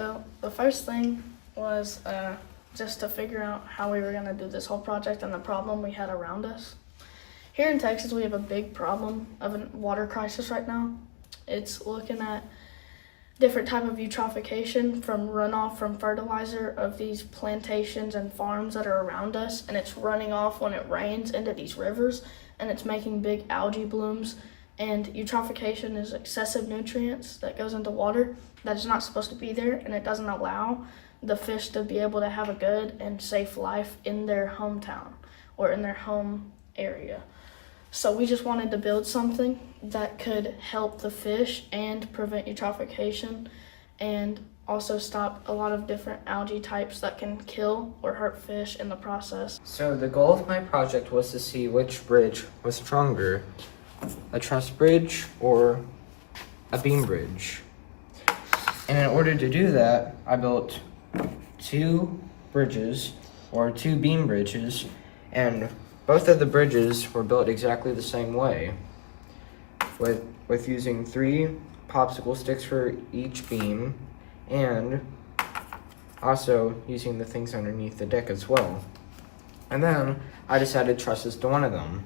Well, the first thing was just to figure out how we were going to do this whole project and the problem we had around us. Here in Texas, we have a big problem of a water crisis right now. It's looking at different type of eutrophication from runoff from fertilizer of these plantations and farms that are around us, and it's running off when it rains into these rivers, and it's making big algae blooms. And eutrophication is excessive nutrients that goes into water that is not supposed to be there, and it doesn't allow the fish to be able to have a good and safe life in their hometown or in their home area. So we just wanted to build something that could help the fish and prevent eutrophication and also stop a lot of different algae types that can kill or hurt fish in the process. So the goal of my project was to see which bridge was stronger, a truss bridge or a beam bridge. And in order to do that, I built two bridges or two beam bridges, and both of the bridges were built exactly the same way, with using 3 popsicle sticks for each beam, and also using the things underneath the deck as well. And then I just added trusses to one of them.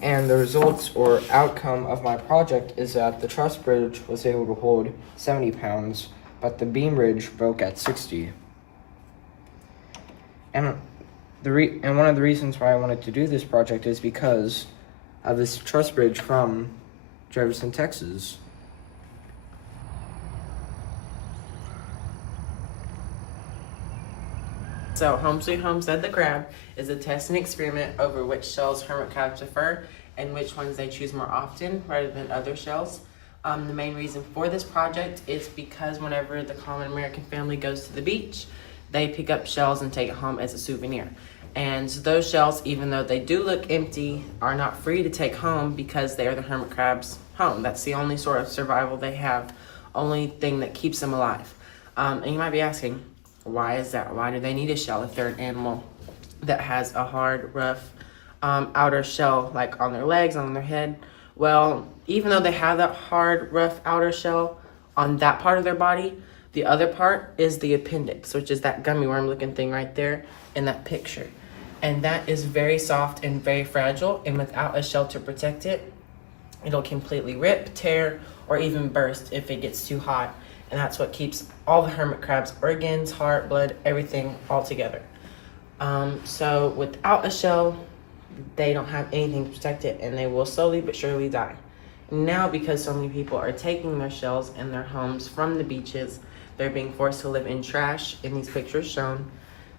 And the results or outcome of my project is that the truss bridge was able to hold 70 pounds, but the beam bridge broke at 60. And one of the reasons why I wanted to do this project is because of this truss bridge from Jefferson, Texas. So Home Sweet Home Said the Crab is a test and experiment over which shells hermit crabs prefer and which ones they choose more often rather than other shells. The main reason for this project is because whenever the common American family goes to the beach, they pick up shells and take it home as a souvenir. And those shells, even though they do look empty, are not free to take home because they are the hermit crab's home. That's the only sort of survival they have, only thing that keeps them alive. And you might be asking, why is that? Why do they need a shell if they're an animal that has a hard, rough outer shell, like on their legs, on their head? Well, even though they have that hard, rough outer shell on that part of their body, the other part is the appendix, which is that gummy worm looking thing right there in that picture. And that is very soft and very fragile, and without a shell to protect it, it'll completely rip, tear, or even burst if it gets too hot. And that's what keeps all the hermit crab's organs, heart, blood, everything all together. So without a shell, they don't have anything to protect it, and they will slowly but surely die. Now, because so many people are taking their shells and their homes from the beaches, they're being forced to live in trash in these pictures shown.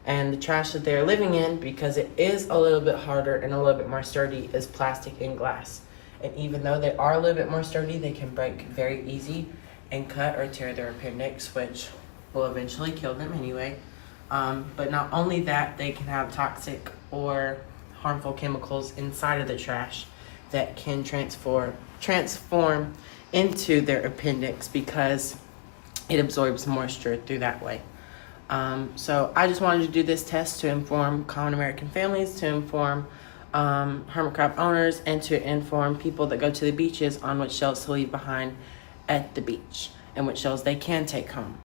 And the trash that they're living in, because it is a little bit harder and a little bit more sturdy, is plastic and glass. And even though they are a little bit more sturdy, they can break very easy and cut or tear their appendix, which will eventually kill them anyway. But not only that, they can have toxic or harmful chemicals inside of the trash that can transform into their appendix because it absorbs moisture through that way. So I just wanted to do this test to inform common American families, to inform hermit crab owners, and to inform people that go to the beaches on what shells to leave behind at the beach and what shells they can take home.